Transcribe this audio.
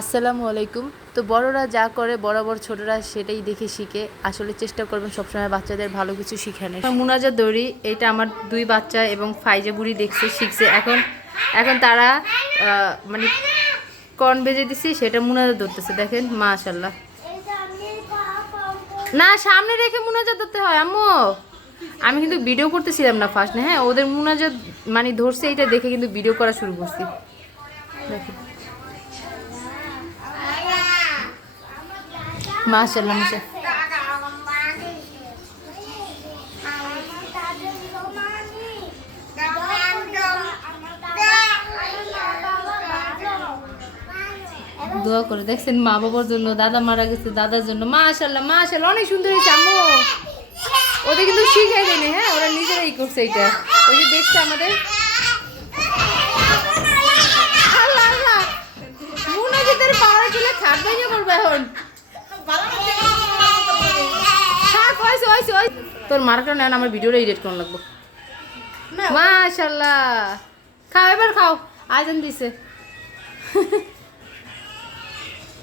আসসালামু আলাইকুম। তো বড়রা যা করে বরাবর ছোটরা সেটাই দেখে শিখে। আসলে চেষ্টা করবেন সবসময় বাচ্চাদের ভালো কিছু শিখানোর। মুনাজাত দৌড়ি এটা আমার দুই বাচ্চা এবং ফাইজা বুড়ি দেখছে শিখছে। এখন তারা মানে কর্ন ভেজে দিছি সেটা মুনাজাত ধরতেছে। দেখেন মাশাআল্লাহ। না সামনে রেখে মুনাজাত ধরতে হয় আম্মু। আমি কিন্তু ভিডিও করতেছিলাম না ফার্স্ট, হ্যাঁ ওদের মুনাজাত মানে ধরছে এটা দেখে কিন্তু ভিডিও করা শুরু করছি। দেখেন মাশাআল্লাহ মাশাআল্লাহ। দোয়া করে দেখছেন মা বাবার জন্য, দাদা মারা গেছে দাদার জন্য। মাশাআল্লাহ মাশাআল্লাহ অনেক সুন্দর হয়েছে আম্মু। ওদের কিন্তু শিখাই দেয়নি, হ্যাঁ ওরা নিজেরাই করছে এটা। ওই যে দেখছে আমাদের আল্লাহ আল্লাহ মুনাজাতের পাওয়ার চলে খাট ভেঙে পড়বে এখন। তোর মার কারণে আমার ভিডিওটা এডিট করা লাগবো। মাশাআল্লাহ খাও এবার খাও, আজান দিছে।